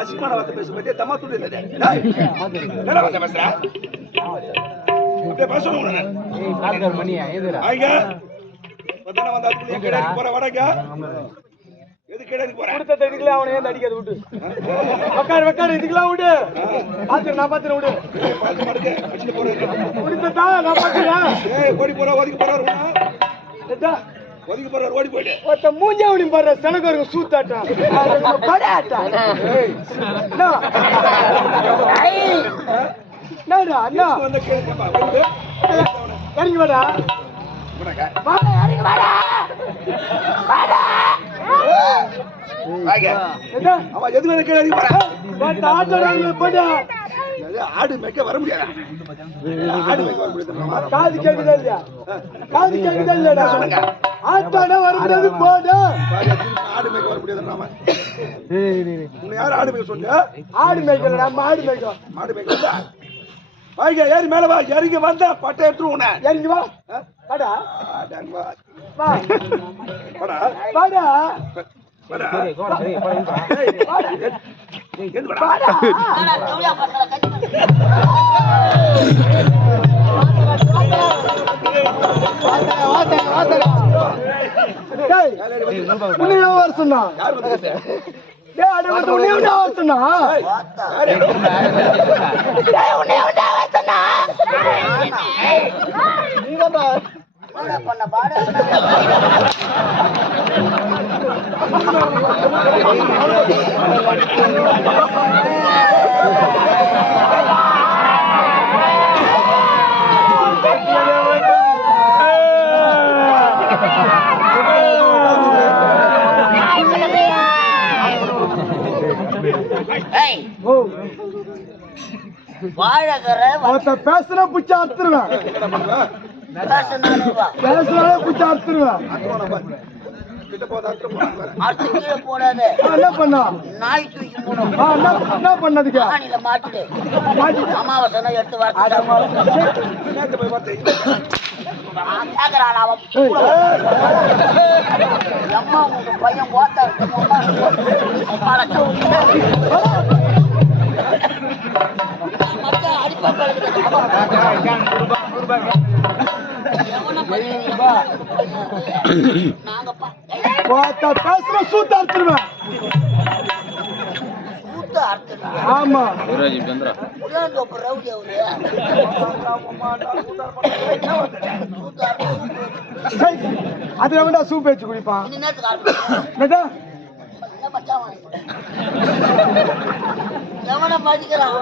அசிங்கமான வார்த்தை பேச பத்தியா தம்மா துண்டு போற வடங்க எது கிடையாது போற இதுக்குலாம் அவனை ஏன் அடிக்காது விட்டு வெக்காடு இதுக்குலாம் விடு பாத்து நான் பாத்துறேன் விடு பாத்து மடுக்க அடிச்சு போறேன் நான் பாக்குறேன் ஓடி போற ஒதுக்கி போறாரு ஒதுக்கி போறாரு ஓடி போயிடு ஒருத்த மூஞ்சா ஓடி போற சனகருக்கு சூத்தாட்டா படாட்டா அண்ணா வந்து கேளுப்பா வந்து இறங்கி வாடா இறங்கி வாடா வாடா அவ எது வேற கேள்வி ஆடு மேய்க்க வர முடியாது ஆடு மேய்க்க வர முடியாது காது கேக்குதா இல்லையா காது கேக்குதா இல்லடா சொல்லுங்க ஆட்டாட வர முடியாது போடு ஆடு மேய்க்க வர முடியாது நாம உன்னை யார் ஆடு மேய்க்க சொன்னீங்க ஆடு மேய்க்கலடா மாடு மேய்க்க மாடு மேய்க்க வாங்க ஏறி மேல வா இறங்கி வந்தா பட்டை எடுத்து உன்னை இறங்கி வா வாடா வா வாடா வாடா பண்ண பாடு பேசுற புச்சா அறுத்துருவேன் பேசுறாலே புச்சா அறுத்துருவேன் போடாது என்ன பண்ணா நாய் தூக்கி போடும் என்ன பண்ணதுக்கு மாட்டு அமாவாசை எடுத்து அம்மா உங்க பையன் ஓட்டா ஆமா அதுல வேண்டா சூப் வச்சு குடிப்பான் எவன பாதிக்கிறான்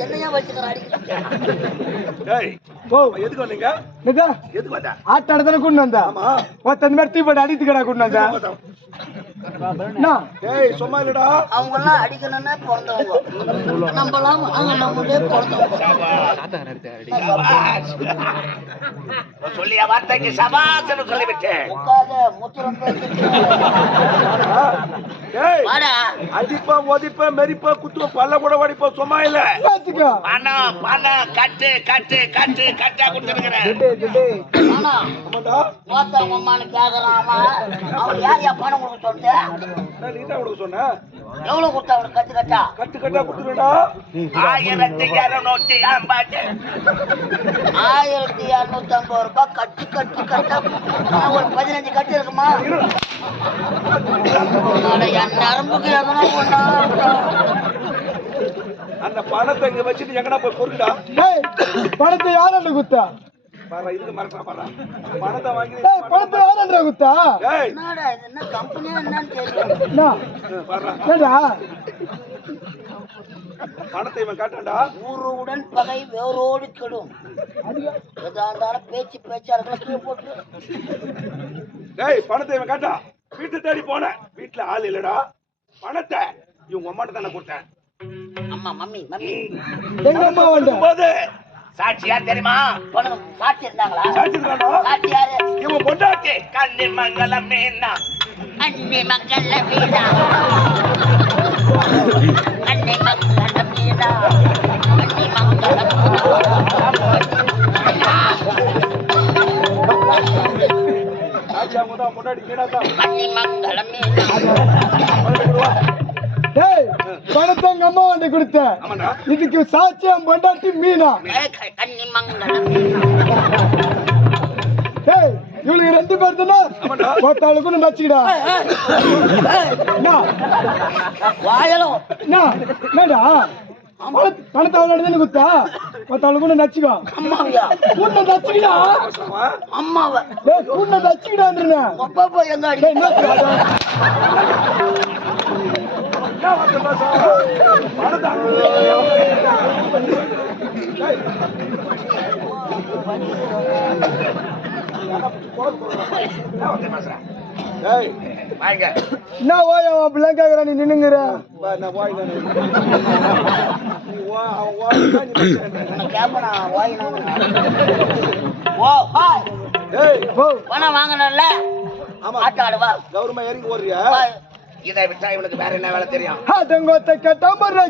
என்னையா வச்சுக்கிறான் எதுக்கு வந்தீங்க எதுக்கு வந்தா ஆட்டாடத்தானே கொண்டு வந்தா ஒருத்தன் மாதிரி தீப்பட்டு அடித்துக்கடா கொண்டு வந்தா சும்மா இல்லடா அவங்க எல்லாம் அடிக்கணும்னா பிறந்தவங்க நம்பலாம் அவங்க நம்மளே சொல்லிய வார்த்தைக்கு சபாசன சொல்லிவிட்டேன் உட்காத முத்திரம் அடிப்பா ஒதிப்பா மெரிப்பா குத்துவ பல்ல கூட வடிப்பா சும்மா இல்ல பணம் பணம் கட்டு கட்டு கட்டு கட்டா கொடுத்துருக்கிறேன் அவர் யார் யா பணம் கொடுக்க சொன்ன எவ்வளவு கொடுத்தா அவனுக்கு கட்டு கட்டா கட்டு கட்டா கொடுத்துருடா 1250 ரூபாய் கட்டு கட்டு கட்டா ஒரு 15 கட்டு இருக்குமா என் நரம்புக்கு எதனா ஒண்ணா அந்த பணத்தை இங்க வச்சுட்டு எங்கடா போய் பொறுக்குடா பணத்தை யாரு குத்தா இதுக்கு மறக்கா பணத்தை வாங்கி பணத்தை யாரு குத்தா என்னடா இது என்ன கம்பெனியா என்னன்னு தெரியல பணத்தை இவன் காட்டான்டா ஊருடன் பகை வேரோடு கெடும் எதாந்தாலும் பேச்சு பேச்சாளர்களை போட்டு டேய் பணத்தை இவன் காட்டா வீட்டை தேடி போனேன் வீட்டுல ஆள் இல்லடா பணத்தை இவங்க அம்மாட்ட தானே கொடுத்தேன் அம்மா மம்மி மம்மி எங்க அம்மா வந்து சாட்சியா தெரியுமா சாட்சி இருந்தாங்களா சாட்சி யாரு இவன் பொண்டாட்டி கண்ணி மங்கள மீனா அண்ணி மங்கள மீனா அண்ணி மங்கள மீனா முன்னாடி கேடாதான் டேய் பணத்தை எங்க அம்மா வந்து கொடுத்த இதுக்கு சாட்சியம் பொண்டாட்டி மீனா டேய் இவளுக்கு 2 பேர் தானே ஒருத்தாளுக்கு நச்சுக்கிடா என்னடா பணத்தை அவளோட தானே குத்தா ஒருத்தாளுக்கு நச்சுக்கோ கூட்ட நச்சுக்கிடா அம்மாவை கூட்ட நச்சுக்கிடான்னு என்ன ஓயா அப்படிலாம் கேக்குற நீ நின்னுங்கிற பணம் வாங்கணும்ல ஆட்டாடுவா கௌரவமா இறங்கி ஓடுறியா இதை விட்டா இவனுக்கு வேற என்ன வேலை தெரியும் அதங்கொத்த கேட்டா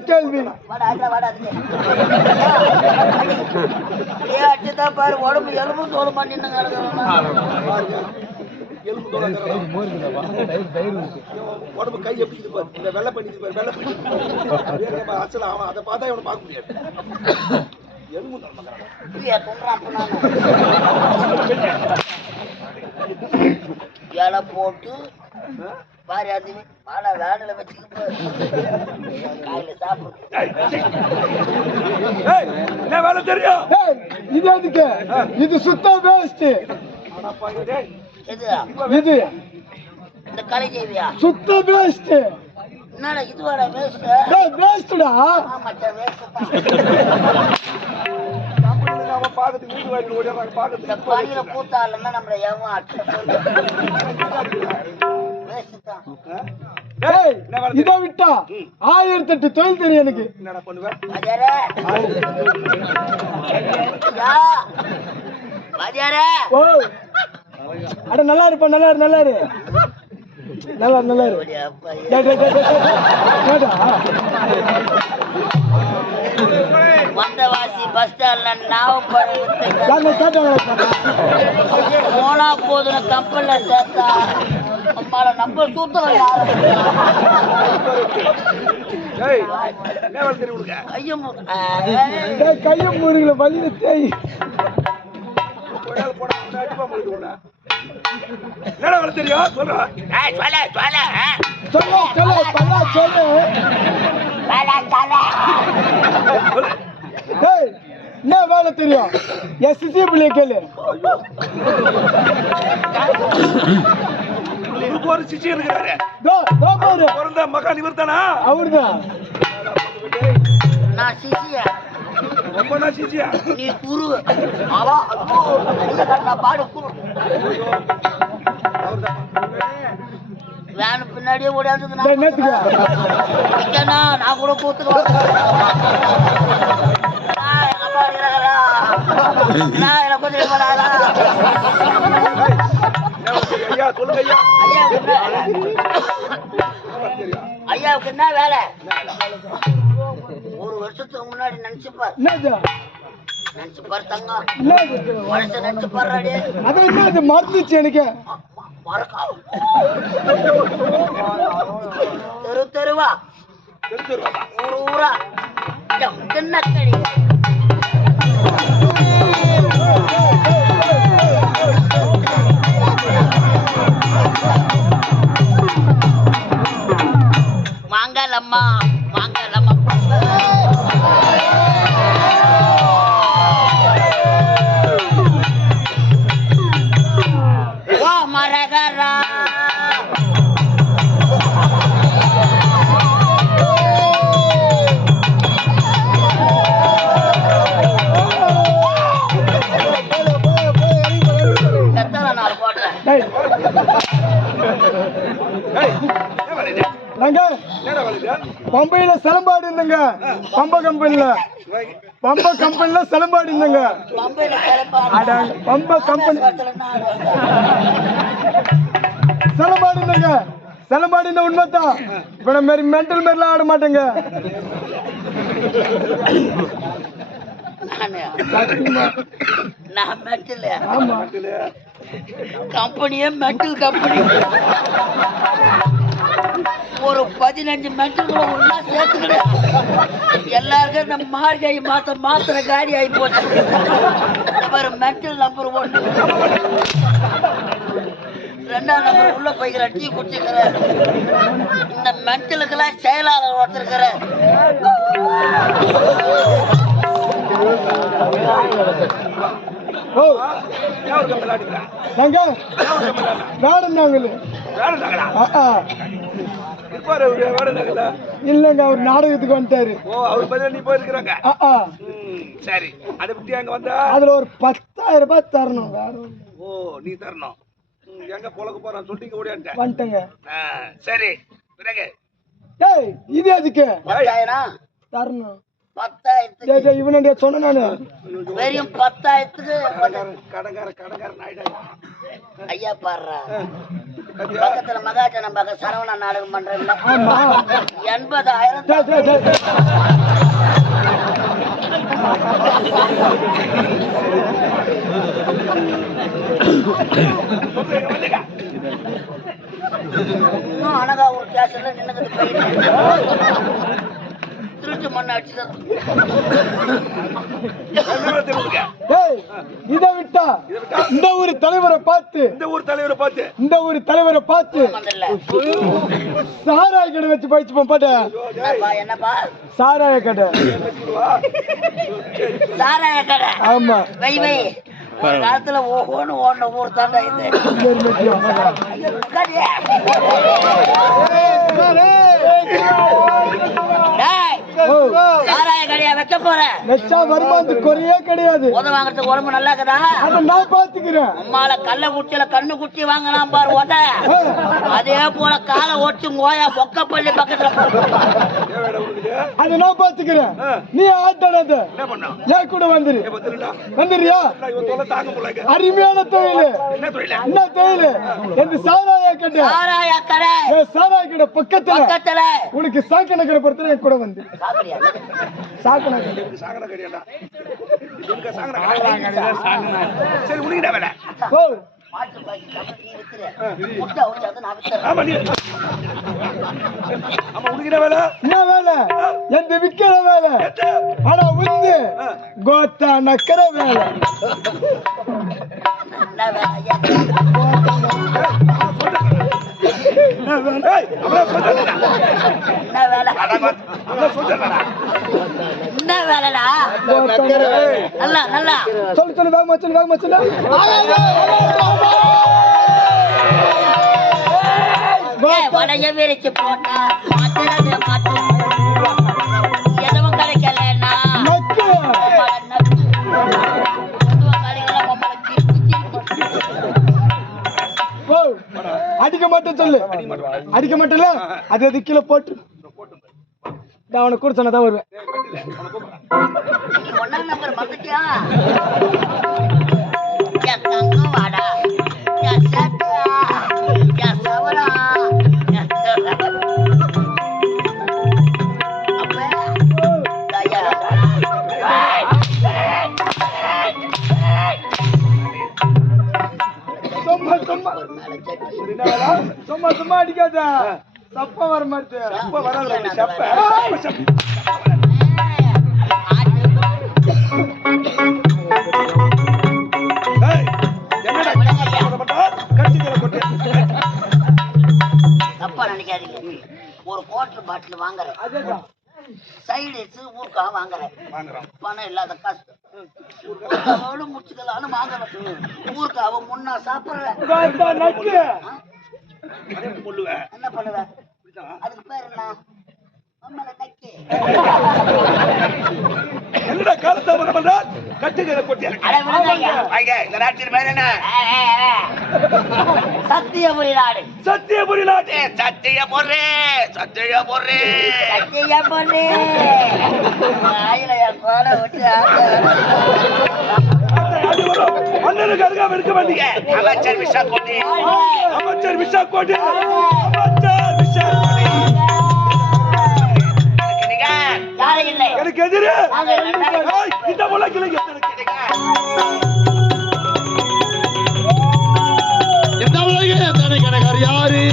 கேள்வி அடிச்சுதான் பாரு உடம்பு எலும்பு தோல் பண்ணிட்டு உடம்பு கை எப்படி பாரு இந்த வெள்ளை பண்ணிட்டு பாரு வெள்ளை பண்ணி அசல அவன் அதை பார்த்தா இவனை பார்க்க முடியாது எலும்பு இலை போட்டு பாரு அது பாலை வேனில் வச்சுக்கிட்டு காயில சாப்பிடு வேலை தெரியும் இது எதுக்கு இது சுத்த வேஸ்ட் இது இந்த கலை செய்வியா சுத்த வேஸ்ட் என்னடா இது வேற வேஸ்ட் வேஸ்டா ஆமாச்சா வேஸ்ட் பாக்கத்துக்கு வீட்டு வாங்கி ஓடியாங்க பாக்கத்து இந்த பணியில பூத்தாலுமே நம்மள எவன் இதை விட்டா 1008 தொழில் தெரியும் எனக்கு என்னடா பண்ணுவேன் அட நல்லா இருப்பா நல்லா இரு நல்லா இரு நல்லா நல்லா இரு வந்தவாசி பஸ் ஸ்டாண்ட்ல போனா போதுன கப்பல்ல சேர்த்தா அம்மால நம்ம சூத்திரம் கையும் மூடுங்கள வலி தேய் தெரியும் சொல்ற என்ன வேலை தெரியும் எஸ்சி பிள்ளைய கேளு ஒரு சிச்சி இருக்கிறாரு பிறந்த மகன் இவர் தானா அவருதான் நான் சிசியா ரொம்ப நான் சிச்சியா நீ குரு பாடு குரு வேன் பின்னாடியே ஓடியாந்து நான் கூட கூத்துக்குவேன் ஐயாவுக்கு என்ன வேலை ஒரு வருஷத்துக்கு முன்னாடி நினைச்சுப்பார் நினைச்சுப்பார் தங்கம் நினைச்சு பாரு அதான் மறந்துச்சு எனக்கு தெரு தெருவா ஊரா தின்னக்கடி மாங்கலம்மா மாங்கலம்மா வா மரகரா பம்பையில சிலம்பாடு இருந்தங்க பம்ப கம்பெனில சிலம்பாடு இருந்தங்க பம்ப கம்பெனி சிலம்பாடு இருந்தங்க சிலம்பாடு இந்த உண்மைதான் இப்ப நம்ம மாரி மென்டல் மாரிலாம் ஆட மாட்டேங்க நான் மென்டல் ஆமா கம்பெனியே மெட்டல் கம்பெனி. ஒரு 15 மெட்டல்களை ஒன்னா சேர்த்துக்கிட்டு எல்லாருக்கும் இந்த மார்கை மாத்திர காடி ஆகி போச்சு. மெட்டல் நம்பர் 1, 2ஆம் நம்பர் உள்ள போய்க்கிற டீ குடிச்சுக்கிற இந்த மெட்டலுக்கெல்லாம் செயலாளர் ஒருத்தருக்கிற. இல்லங்க அவர் நாடகத்துக்கு வந்துட்டாரு. நீ போயிருக்கிறாங்க. சரி, அதை விட்டு அங்க வந்தா அதுல ஒரு 10,000 ரூபாய் தரணும். நீ தரணும். எங்க பொழக்க போறான் சொல்லிட்டு ஓடியான்ட்ட வந்துட்டங்க. சரி, பிறகு இது எதுக்கு தரணும்? 10,000 இவனே சொன்ன நானு. வெறும் 10,000க்கு கடங்காரன் ஆயிட்டாங்க. ஐயா பாடுறா பக்கத்துல மகாஜனம் பக்கம் சரவணா நாடகம் பண்றேன்ல. 80,000 இன்னும் அனகா ஒரு ஸ்டேஷன்ல நின்னுக்கிட்டு போயிட்டு திருட்டு மண்ண அடிச்சுதான். இதை விட்டா இந்த ஊர் தலைவரை பார்த்து சாராய கடை வச்சு போயிடுச்சு. பாட்ட என்னப்பா சாராய கடை? சாராய கடை? ஆமா. வை ஒரு காலத்துல ஓஹோன்னு ஓடின ஊர் தாண்டா இது. சாராய கடையா வைக்க போறேன்? வச்சா வருமானத்துக்கு குறையே கிடையாது. உத வாங்குறதுக்கு உடம்பு நல்லா இருக்குதா? அதை நான் பாத்துக்கிறேன். அம்மால கல்ல குச்சியில கண்ணு குச்சி வாங்கலாம் பாரு உத. அதே போல காலை ஓட்டு கோயா பொக்கப்பள்ளி பக்கத்துல அதை நான் பாத்துக்கிறேன். நீ ஆட்டாடாத, ஏன் கூட வந்துடுறியா? அருமையான தொழில். என்ன தொழில்? இந்த சாராய கடை. சாராய கடை பக்கத்துல உனக்கு சாக்கடை கடை பொறுத்த கூட வந்து விக்கிற வேலை. ஆனா வந்து கோத்தா நக்கிற வேலை. சொல்லு வேகமா சொல்லு. வடைய விரிச்சு போட்டா எதுவும் கிடைக்கலன்னா அடிக்க மாட்டேன் சொல்லு. அடிக்க மாட்டேன்ல, அது கீழே போட்டு அவனை கூட சொன்னதான் வருவேன். சும்மா அடிக்காத, சப்ப வர மாட்டேன். தப்பா நினைக்காதீங்க. ஒரு குவார்டர் பாட்டில் வாங்குறேன், சைடு ஊருக்கா வாங்குறேன், பணம் இல்லாத கஷ்டம் ஊருக்காவோடு முடிச்சுக்கலான்னு வாங்குறேன். ஊருக்காவை முன்னா சாப்பிடுறேன். என்ன பண்ணுவேன்? அதுக்கு பேர் என்ன? சத்தியபுரி நாடு. சத்தியபுரி நாடு. சத்தியபுரி கோலை விட்டு அண்ணனுக்கு அருகாம இருக்க மாட்டீங்க. அமைச்சர் விஷா கோட்டி. எனக்கு எதிரே இந்த முளைக்கு கணக்கார் யாரு?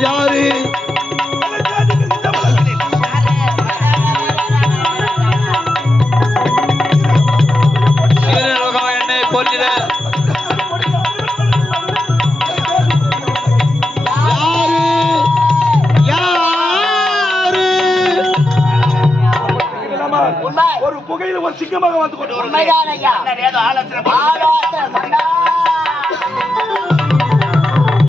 யாரு? என்னை பொன்னிட ஒரு புகையில ஒரு சிங்கமாக வந்து கொண்டு உண்மைதான் ஐயா. ஆலோசனை